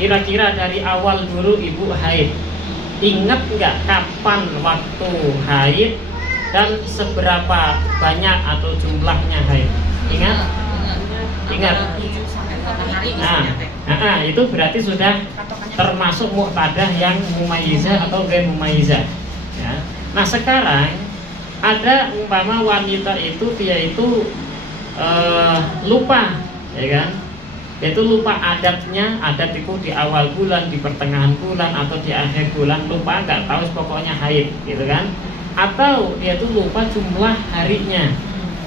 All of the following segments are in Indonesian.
Kira-kira dari awal dulu ibu haid, ingat nggak kapan waktu haid dan seberapa banyak atau jumlahnya haid? Ingat? Ingat? Nah, itu berarti sudah termasuk muqtadah yang mumayyizah atau ghair mumayyizah. Ya. Nah sekarang ada umpama wanita itu dia itu lupa, ya kan? Itu lupa adatnya, adat itu di awal bulan, di pertengahan bulan atau di akhir bulan, lupa nggak tahu pokoknya haid, gitu kan? Atau dia itu lupa jumlah harinya,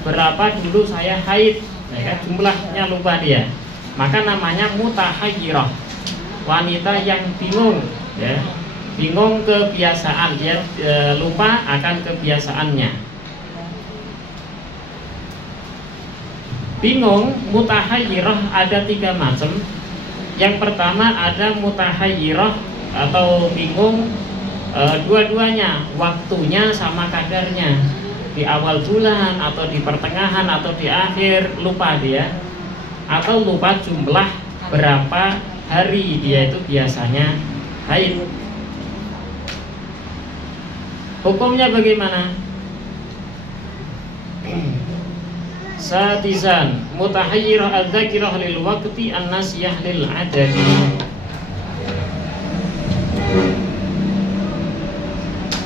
berapa dulu saya haid, ya kan? Jumlahnya lupa dia, maka namanya mutahayyirah, wanita yang bingung, ya, bingung kebiasaan, dia lupa akan kebiasaannya. Bingung, mutahayyirah ada 3 macam. Yang pertama ada mutahayyirah atau bingung dua-duanya, waktunya sama kadarnya, di awal bulan atau di pertengahan atau di akhir, lupa dia, atau lupa jumlah berapa hari dia itu biasanya haid. Hukumnya bagaimana? Satisan mutahayyirah al-dzakirah lil waqti an-nasiyah lil adadi.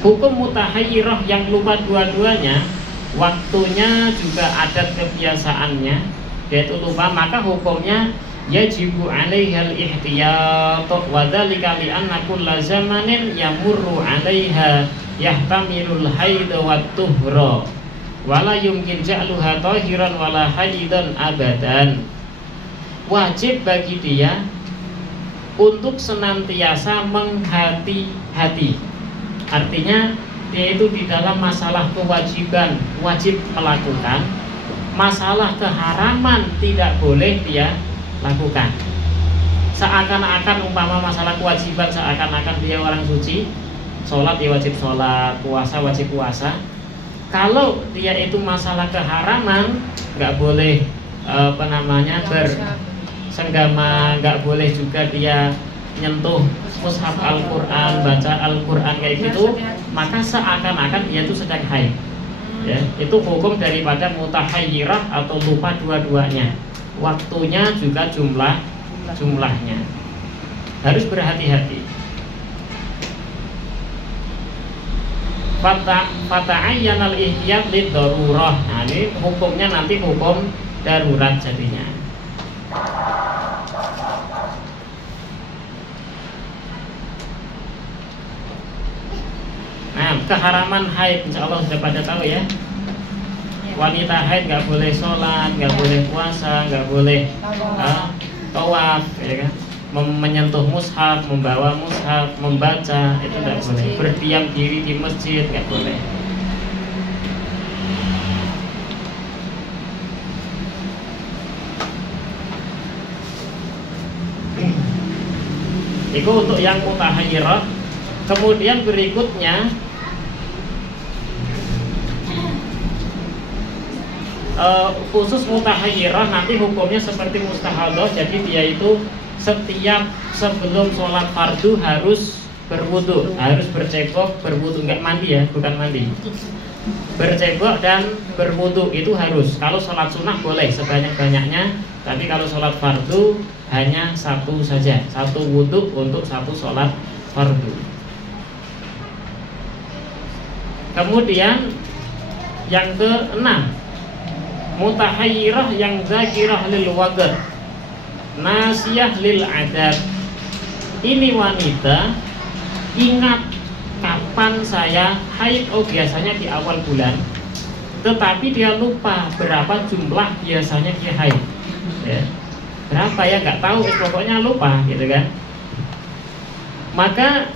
Hukum mutahayyirah yang lupa dua-duanya, waktunya juga adat kebiasaannya, yaitu lupa, maka hukumnya yajibu 'alaihal ihtiyat wa dzalika li anna kulla zamanin yamurru 'alaiha yahtamilul haid wa tuhra wala yumkin ja'luha tahiran wala haidan abadan. Wajib bagi dia untuk senantiasa menghati-hati. Artinya dia itu di dalam masalah kewajiban wajib melakukan, masalah keharaman tidak boleh dia lakukan. Seakan-akan umpama masalah kewajiban, seakan-akan dia orang suci, sholat dia wajib sholat, puasa wajib puasa. Kalau dia itu masalah keharaman, nggak boleh bersenggama, nggak boleh juga dia nyentuh mushaf Al-Quran, baca Al-Quran kayak gitu, maka seakan-akan dia itu sedang haid. Ya, itu hukum daripada mutahayyirah atau lupa dua-duanya. Waktunya juga jumlahnya. Harus berhati-hati. Fata'ayyanal ihtiyat lid darurah. Nah, ini hukumnya nanti hukum darurat jadinya. Nah, keharaman haid insya Allah sudah pada tahu ya. Wanita haid nggak boleh sholat, nggak boleh puasa, nggak boleh tawaf, ya kan? Menyentuh mushaf, membawa mushaf, membaca, itu tidak boleh. Berdiam diri di masjid nggak boleh. Itu untuk yang mutahayyirah. Kemudian berikutnya khusus mutahayyirah nanti hukumnya seperti mustahadah. Jadi dia itu setiap sebelum sholat fardu harus berwudu, harus bercebok, berwudu, nggak mandi ya, bukan mandi. Bercebok dan berwudu itu harus. Kalau sholat sunnah boleh sebanyak-banyaknya, tapi kalau sholat fardu hanya satu saja, satu wudu untuk satu sholat fardu. Kemudian yang keenam, mutahayyirah yang zakirah lil waqt, nasiyah lil adab. Ini wanita ingat kapan saya haid, oh biasanya di awal bulan, tetapi dia lupa berapa jumlah biasanya dia haid, ya. Berapa ya nggak tahu, pokoknya lupa gitu kan. Maka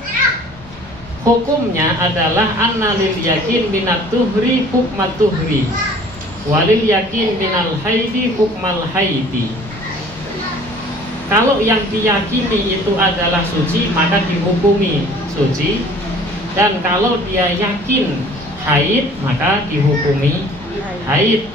hukumnya adalah anna lil yakin minat tuhri hukmat tuhri walil yakin minal haidi hukmal haidi. Kalau yang diyakini itu adalah suci, maka dihukumi suci. Dan kalau dia yakin haid, maka dihukumi haid.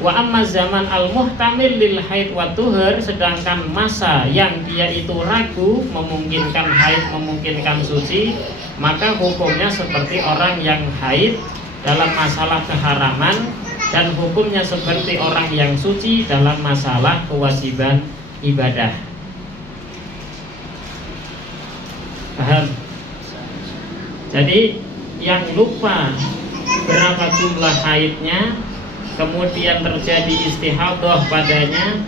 Wa amma zaman al-muhtamil lil haid wa tuhur, sedangkan masa yang dia itu ragu, memungkinkan haid, memungkinkan suci, maka hukumnya seperti orang yang haid dalam masalah keharaman, dan hukumnya seperti orang yang suci dalam masalah kewajiban ibadah. Paham? Jadi yang lupa berapa jumlah haidnya, kemudian terjadi istihadah padanya,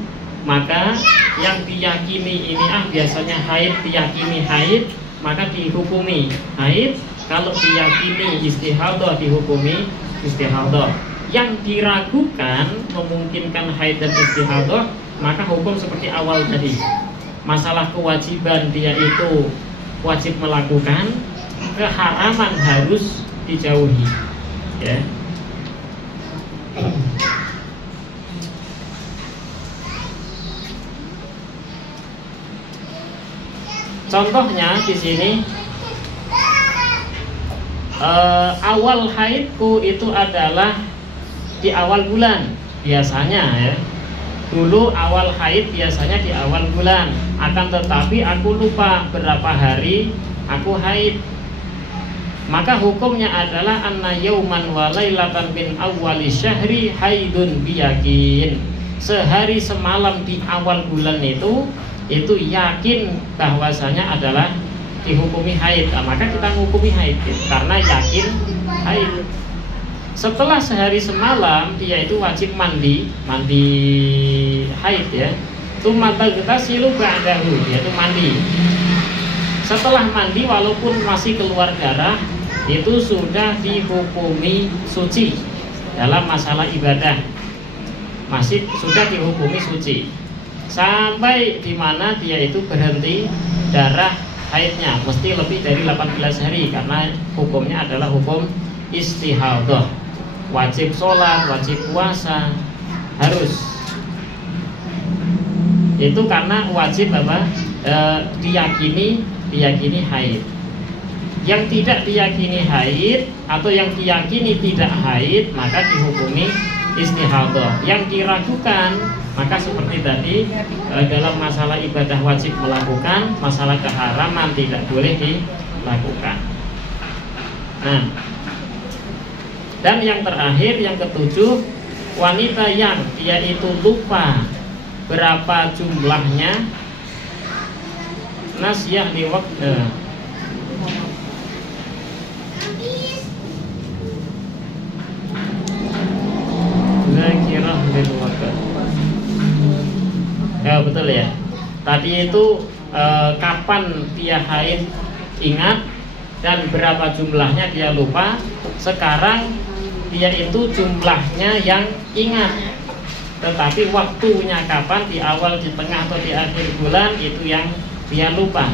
maka yang diyakini ini biasanya haid, diyakini haid, maka dihukumi haid. Kalau diyakini istihadah, dihukumi istihadah. Yang diragukan memungkinkan haid dan istihadah, maka hukum seperti awal tadi. Masalah kewajiban dia itu wajib melakukan, keharaman harus dijauhi, ya. Contohnya di sini, awal haidku itu adalah di awal bulan biasanya, ya. Dulu awal haid biasanya di awal bulan, akan tetapi aku lupa berapa hari aku haid. Maka hukumnya adalah anna yauman wa lailatan min awwali syahri haidun biyakin. Sehari semalam di awal bulan itu yakin bahwasanya adalah dihukumi haid. Nah, maka kita menghukumi haid karena yakin haid. Setelah sehari semalam dia itu wajib mandi haid, ya. Tsumma taghtasilu ba'dahu, yaitu mandi. Setelah mandi walaupun masih keluar darah, itu sudah dihukumi suci dalam masalah ibadah. Masih sudah dihukumi suci. Sampai di mana dia itu berhenti darah haidnya, mesti lebih dari 18 hari karena hukumnya adalah hukum istihadah. Wajib sholat, wajib puasa, harus. Itu karena wajib apa? Diyakini haid. Yang tidak diyakini haid atau yang diyakini tidak haid, maka dihukumi istihadah. Yang diragukan, maka seperti tadi, dalam masalah ibadah wajib melakukan, masalah keharaman tidak boleh dilakukan. Nah, dan yang terakhir, yang ketujuh, wanita yang dia itu lupa berapa jumlahnya, nasyah li waqti, zakirah lil waqti. Ya betul ya. Tadi itu kapan dia haid ingat, dan berapa jumlahnya dia lupa. Sekarang dia itu jumlahnya yang ingat, tetapi waktunya kapan, di awal, di tengah, atau di akhir bulan, itu yang dia lupa.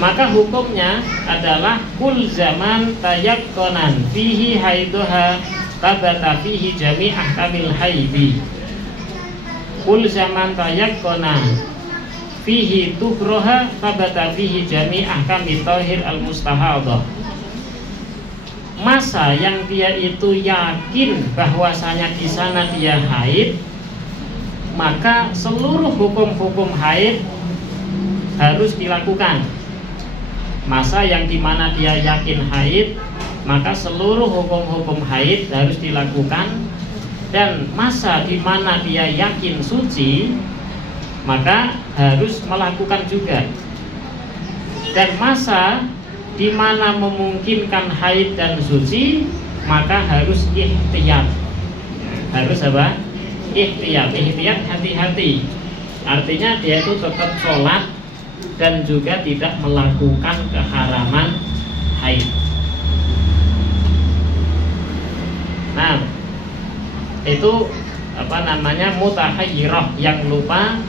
Maka hukumnya adalah kul zaman tayakkonan fihi haiduha tabata fihi jami'ah kamil haidi. Kul zaman tayakkonan fihi tuhroha tabata fihi jami'ah kamil tauhir al-mustahadah. Masa yang dia itu yakin bahwasanya di sana dia haid, maka seluruh hukum-hukum haid harus dilakukan. Masa yang dimana dia yakin haid, maka seluruh hukum-hukum haid harus dilakukan. Dan masa dimana dia yakin suci, maka harus melakukan juga. Dan masa di mana memungkinkan haid dan suci, maka harus ihtiyat. Harus apa? Ihtiyat. Ihtiyat, hati-hati. Artinya dia itu tetap sholat dan juga tidak melakukan keharaman haid. Nah, itu apa namanya, mutahayyirah, yang lupa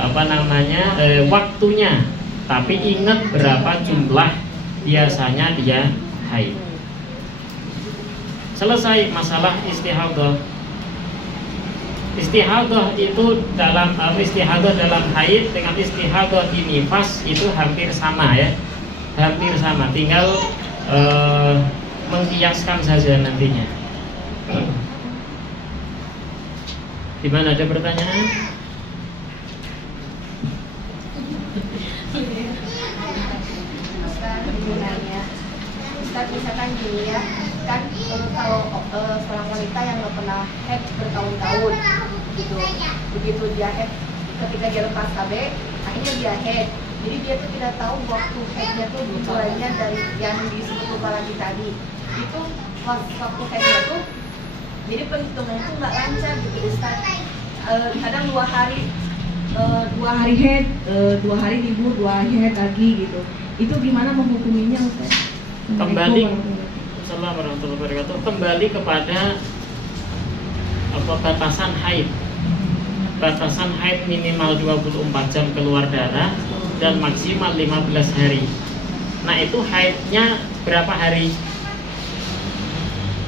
apa namanya waktunya, tapi ingat berapa jumlah biasanya dia haid. Selesai masalah istihadah. Istihadah itu dalam istihadah dalam haid dengan istihadah di nifas itu hampir sama, ya, hampir sama. Tinggal mengkiaskan saja nantinya. Gimana, ada pertanyaan? Ustaz, misalkan gini ya, kan kalau seorang wanita yang nggak pernah haid bertahun-tahun gitu, begitu dia haid, ketika dia lepas KB, akhirnya dia haid. Jadi dia tuh tidak tahu waktu haidnya tuh mulainya dari yang disebut lupa lagi tadi. Itu waktu haidnya tuh, jadi perhitungannya tuh nggak lancar gitu Ustaz. Kadang 2 hari haid, 2 hari libur, 2 hari haid lagi gitu. Itu gimana menghukuminya Ustaz? Kembali, Assalamualaikum warahmatullahi wabarakatuh. Kembali kepada batasan haid. Batasan haid minimal 24 jam keluar darah dan maksimal 15 hari. Nah, itu haidnya berapa hari?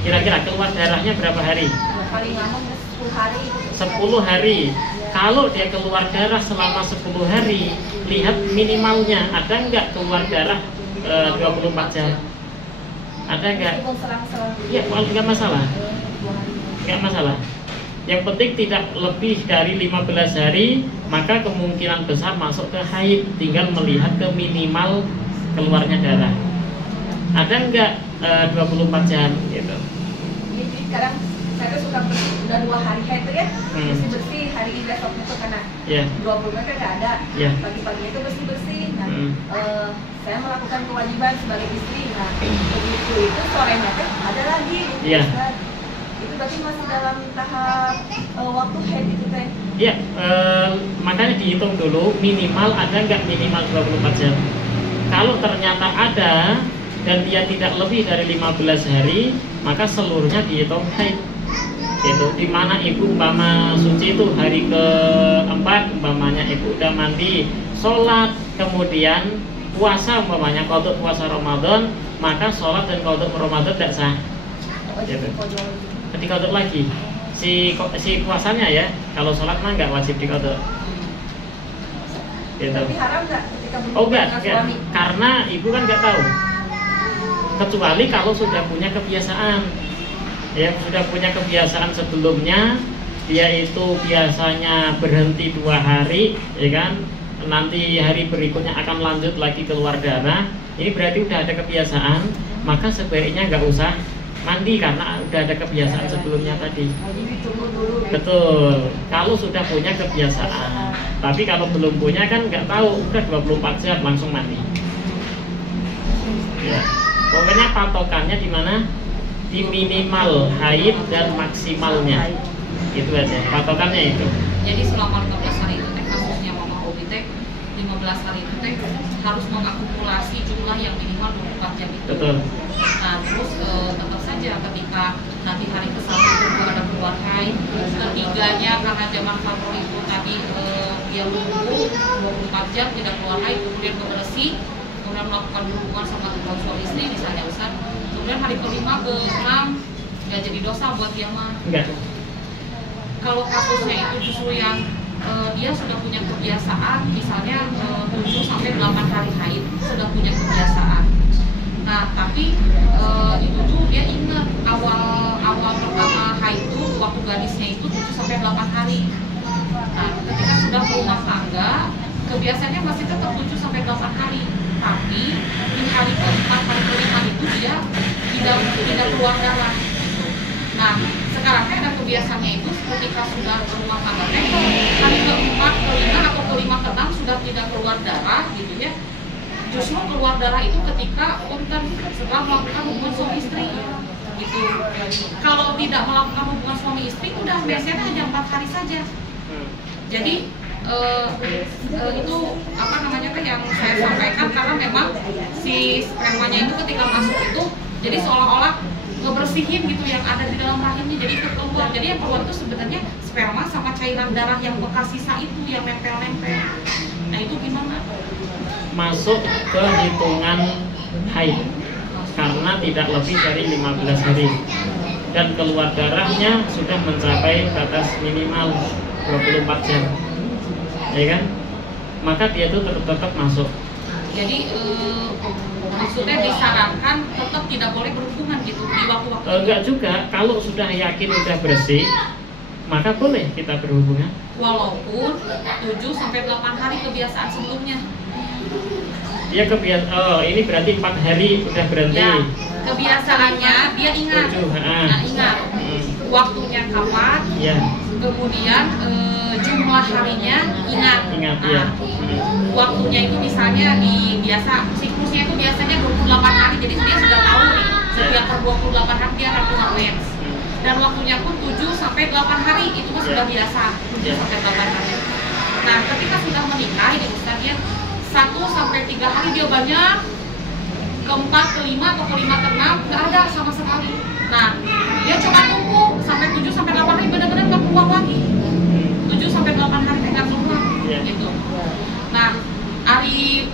Kira-kira keluar darahnya berapa hari? Paling lama 10 hari. 10 hari. Kalau dia keluar darah selama 10 hari, lihat minimalnya ada nggak keluar darah 24 jam? Ada nggak? Iya, nggak masalah. Nggak masalah. Yang penting tidak lebih dari 15 hari, maka kemungkinan besar masuk ke haid. Tinggal melihat ke minimal keluarnya darah. Ada nggak 24 jam gitu? Jadi sekarang saya suka udah 2 hari haid tuh ya, bersih-bersih. Hari ini besoknya tuh karena 20 kan nggak ada. Pagi-paginya itu bersih-bersih. Nah, saya melakukan kewajiban sebagai istri. Nah, begitu itu sorenya tuh ada lagi. Itu berarti masih dalam tahap waktu haid itu teh. Iya, makanya dihitung dulu minimal ada nggak minimal 24 jam. Kalau ternyata ada dan dia tidak lebih dari 15 hari, maka seluruhnya dihitung haid. Itu dimana ibu umpama suci itu hari keempat, umpamanya ibu udah mandi, sholat, kemudian puasa, umpamanya qadha puasa Ramadan, maka sholat dan qadha Ramadan tidak sah. Gitu. Diqadha lagi si puasanya ya. Kalau sholat mah nggak wajib diqadha. Gitu. Tapi haram nggak ketika enggak. Karena ibu kan nggak tahu. Kecuali kalau sudah punya kebiasaan, ya sudah punya kebiasaan sebelumnya, dia itu biasanya berhenti 2 hari, ya kan? Nanti hari berikutnya akan lanjut lagi keluar darah. Ini berarti udah ada kebiasaan, maka sebaiknya nggak usah mandi karena udah ada kebiasaan sebelumnya tadi. Betul. Kalau sudah punya kebiasaan, tapi kalau belum punya kan nggak tahu, udah 24 jam langsung mandi. Ya. Pokoknya patokannya di mana? Di minimal haid dan maksimalnya. Itu aja. Patokannya itu. Jadi selama 15 hari itu teh kasusnya Mama Obi teh 15 hari itu teh harus mengakumulasi jumlah yang minimal 24 jam itu. Betul. Nah, terus tetap saja ketika nanti hari ke-1 itu ada keluar haid, ketiganya karena zaman faktor itu tadi dia menunggu 24 jam tidak keluar haid, kemudian bebersih, kemudian melakukan hubungan sama suami istri misalnya Ustaz. Kemudian hari ke-5 ke-6 nggak jadi dosa buat dia mah. Enggak. Kalau kasusnya itu justru yang dia sudah punya kebiasaan, misalnya 7 sampai 8 hari haid sudah punya kebiasaan. Nah, tapi itu tuh dia ingat awal pertama haid itu waktu gadisnya itu 7 sampai 8 hari. Nah, ketika sudah berumah tangga, kebiasaannya masih tetap 7 sampai 8 hari. Tapi di hari ke-4, hari ke-5 itu dia tidak keluar darah. Nah, sekarang ada kebiasaannya itu ketika sudah berumah tangga, hari ke-4, ke-5 atau ke-5, ke-6 sudah tidak keluar darah gitu ya. Justru keluar darah itu ketika punten setelah melakukan hubungan suami istri gitu. Kalau tidak melakukan hubungan suami istri udah biasanya hanya 4 hari saja. Jadi itu apa namanya kan yang saya sampaikan, karena memang si spermanya itu ketika masuk itu jadi seolah-olah ngebersihin gitu yang ada di dalam rahimnya, jadi ikut keluar. Jadi yang keluar itu sebenarnya sperma sama cairan darah yang bekas sisa itu yang nempel-nempel. Nah, itu gimana? Masuk ke hitungan haid karena tidak lebih dari 15 hari dan keluar darahnya sudah mencapai batas minimal 24 jam, ya kan? Maka dia itu tetap masuk. Jadi maksudnya disarankan tetap tidak boleh berhubungan gitu di waktu-waktu. Enggak juga, kalau sudah yakin udah bersih, maka boleh kita berhubungan. Walaupun 7 sampai 8 hari kebiasaan sebelumnya. Dia ini berarti 4 hari udah berhenti. Ya, kebiasaannya dia ingat. 7, Nah, ingat. Waktunya kapan? Ya. Kemudian jumlah harinya ingat. Ingat Nah, ya. waktunya itu misalnya siklusnya itu biasanya 28 hari, jadi dia sudah tahu nih setiap per 28 hari dia akan keluar mens. Dan waktunya pun 7 sampai 8 hari itu mah sudah biasa, 7 sampai 8 hari. Nah, ketika sudah menikah ini Ustaz, dia 1 sampai 3 hari dia banyak, ke-4, ke-5 atau ke-5, ke-6 nggak ada sama sekali. Nah, dia coba tunggu sampai 7 sampai 8 hari benar-benar nggak keluar lagi. 7 sampai 8 hari nggak keluar, gitu. Nah, hari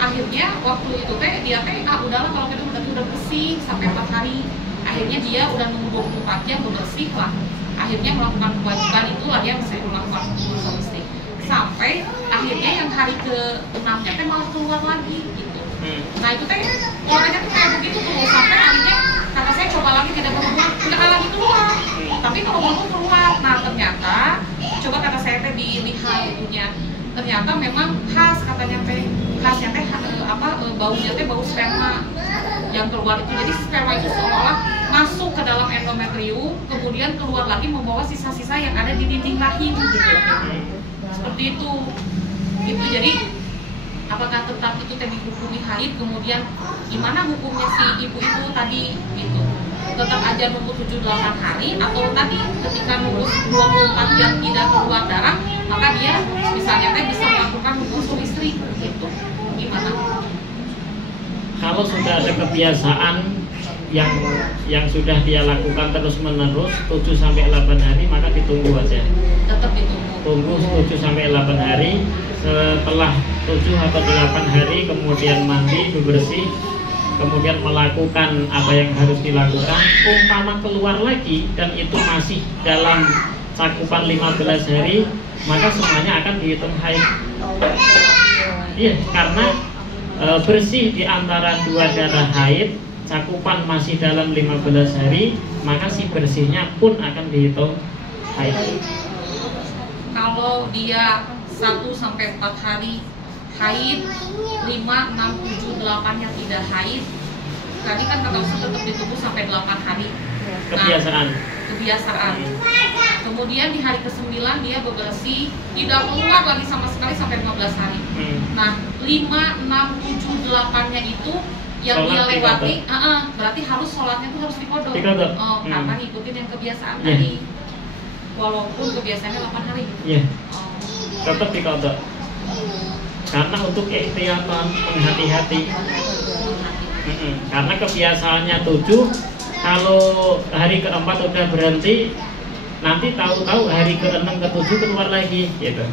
akhirnya waktu itu dia udahlah kalau gitu udah bersih sampai 4 hari. Akhirnya dia udah nunggu 24 jam bersih lah. Akhirnya melakukan kewajiban itulah yang saya melakukan suami istri. Sampai akhirnya yang hari ke-6-nya malah keluar lagi gitu. Nah itu polanya kayak begitu tuh sampai akhirnya kata saya coba lagi tidak berhubungan, nggak lagi keluar. Tapi kalau mau keluar, nah ternyata coba kata saya dilihat itunya. Ternyata memang khas katanya khasnya baunya bau sperma yang keluar itu. Jadi sperma itu seolah-olah masuk ke dalam endometrium, kemudian keluar lagi membawa sisa-sisa yang ada di dinding rahim gitu. Seperti itu. Gitu. Jadi apakah tetap itu dihukumi haid, kemudian gimana hukumnya si ibu itu tadi gitu. Tetap aja nunggu 7-8 hari atau tadi ketika nunggu 24 jam tidak keluar darah, maka dia misalnya bisa melakukan hubungan suami istri gitu. Gimana? Kalau sudah ada kebiasaan yang sudah dia lakukan terus-menerus 7 sampai 8 hari, maka ditunggu aja. Tetap ditunggu. Tunggu 7 sampai 8 hari. Setelah 7 atau 8 hari kemudian mandi, bebersih, kemudian melakukan apa yang harus dilakukan. Umpama keluar lagi dan itu masih dalam cakupan 15 hari, maka semuanya akan dihitung haid. Iya, karena bersih di antara 2 darah haid, cakupan masih dalam 15 hari, maka si bersihnya pun akan dihitung haid. Kalau dia 1 sampai 4 hari haid, 5, 6, 7, 8 yang tidak haid, tadi kan kata Ustaz tetap ditunggu sampai 8 hari. Kebiasaan. Kebiasaan. Kemudian di hari ke-9 dia bebersih, tidak keluar lagi sama sekali sampai 15 hari. Nah, 5, 6, 7, 8-nya itu yang sholat dia lewati, berarti harus sholatnya itu harus dikodok. Karena ngikutin yang kebiasaan tadi. Walaupun kebiasaannya 8 hari. Iya. Tetap dikodok. Karena untuk ihtiyatan, menghati-hati. Karena kebiasaannya 7, kalau hari ke-4 udah berhenti, nanti tahu-tahu hari ke-6 ke-7 keluar lagi gitu.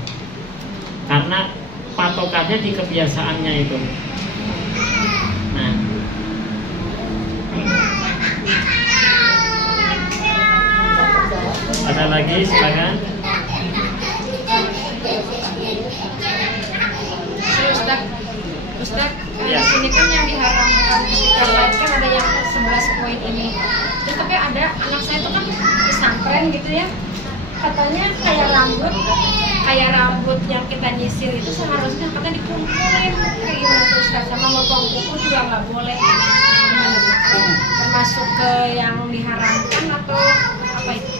Karena patokannya di kebiasaannya itu. Nah, ada lagi, silakan. Ustaz, di sini kan yang diharamkan ketika lain kan ada yang 11 poin ini. Terus tapi ada anak saya tuh kan pesantren gitu ya, katanya kayak rambut yang kita nyisir itu seharusnya katanya dikumpulin. Kayak gimana tuh Ustaz? Sama motong kuku juga nggak boleh. Gimana tuh? Termasuk ke yang diharamkan atau apa itu?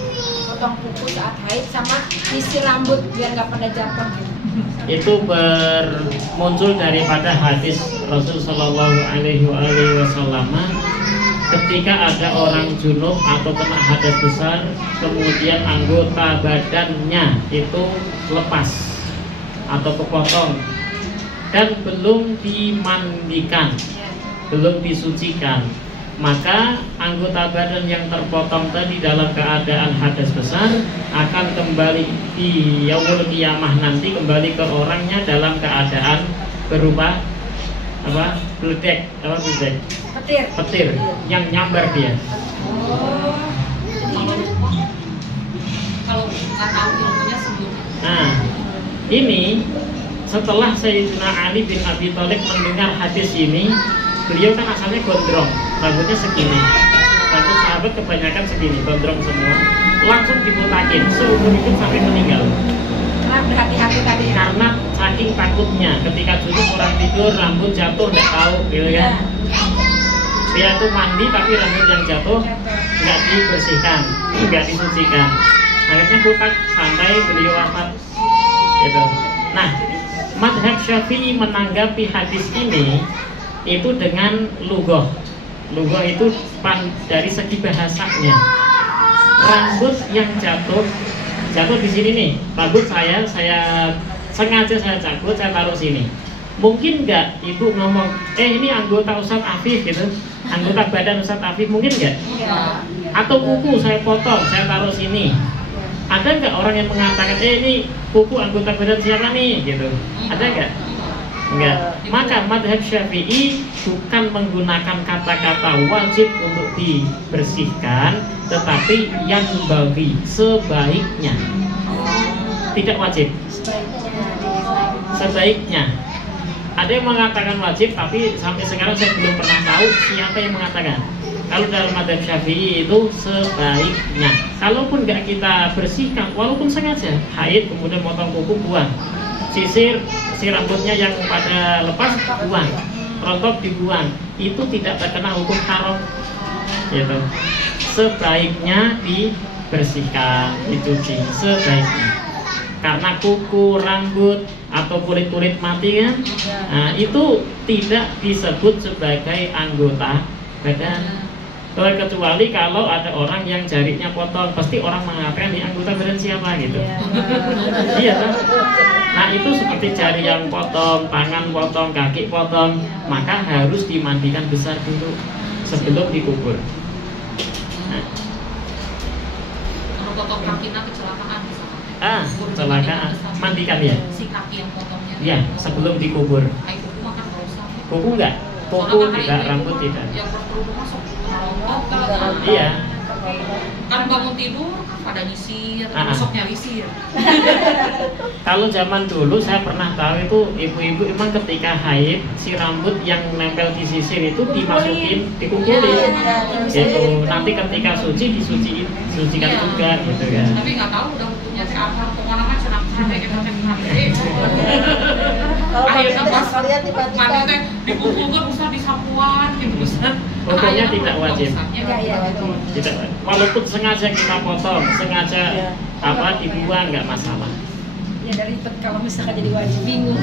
Potong kuku saat haid sama nyisir rambut biar nggak pada jatuh gitu. Itu muncul daripada hadis Rasul Shallallahu Alaihi Wasallam ketika ada orang junub atau kena hadas besar, kemudian anggota badannya itu lepas atau kepotong dan belum dimandikan, belum disucikan, maka anggota badan yang terpotong tadi dalam keadaan hadas besar akan kembali di yaumul qiyamah nanti kembali ke orangnya dalam keadaan berupa apa? Beledek, apa beledek? Petir yang nyambar dia. Kalau nggak tahu ilmunya sebelumnya. Nah, ini setelah Sayyidina Ali bin Abi Thalib mendengar hadis ini, beliau kan asalnya gondrong, rambutnya segini. Rambut sahabat kebanyakan segini, gondrong semua. Langsung dibutakin seumur hidup sampai meninggal. Berhati-hati tadi ya. Karena saking takutnya ketika dulu orang tidur rambut jatuh nggak tahu, gitu kan? Dia tuh mandi tapi rambut yang jatuh nggak dibersihkan, nggak disucikan. Akhirnya botak sampai beliau wafat. Gitu. Nah, madhab Syafi'i menanggapi hadis ini itu dengan lughah. Lughah itu dari segi bahasanya. Rambut yang jatuh di sini nih. Rambut saya sengaja saya cabut, saya taruh sini. Mungkin nggak ibu ngomong, ini anggota Ustadz Afif gitu, anggota badan Ustadz Afif, mungkin nggak? Atau kuku saya potong, saya taruh sini. Ada nggak orang yang mengatakan, ini kuku anggota badan siapa nih? Gitu. Ada nggak? Enggak. Maka madhab Syafi'i bukan menggunakan kata-kata wajib untuk dibersihkan, tetapi yang bagi sebaiknya, tidak wajib. Sebaiknya. Ada yang mengatakan wajib, tapi sampai sekarang saya belum pernah tahu siapa yang mengatakan. Kalau dalam madhab Syafi'i itu sebaiknya. Kalaupun nggak kita bersihkan, walaupun sengaja haid kemudian motong kuku, buang. Sisir si rambutnya yang pada lepas, buang. Rontok dibuang. Itu tidak terkena hukum haram. Gitu. Sebaiknya dibersihkan, dicuci sebaiknya. Karena kuku, rambut atau kulit-kulit mati kan, nah, itu tidak disebut sebagai anggota badan. Kecuali kalau ada orang yang jarinya potong, pasti orang mengatakan ini anggota badan siapa gitu. Iya kan? Nah itu seperti jari yang potong, tangan potong, kaki potong, maka harus dimandikan besar dulu sebelum dikubur. Nah. Kalau potong kakinya kecelakaan misalkan. Kecelakaan, mandikan ya. Si kaki yang potongnya. Iya, sebelum dikubur. Kuku makan nggak usah. Kuku enggak? Kuku tidak, rambut tidak. Yang berkerudung masuk rontok. Iya. Kan bangun tidur pada nyisir, besoknya nyisir. Kalau zaman dulu saya pernah tahu itu ibu-ibu memang ketika haid si rambut yang nempel di sisir itu dimasukin, dikumpulin. Gitu. Nanti ketika suci disucikan juga gitu kan. Tapi nggak tahu udah punya apa, pokoknya kan senang sampai kita akhirnya pas mandi teh dikumpulkan Ustaz di sapuan gitu Ustaz. Hukumnya tidak wajib. Tidak. Walaupun sengaja kita potong, sengaja dibuang nggak masalah. Ya dari kalau misalkan jadi wajib bingung.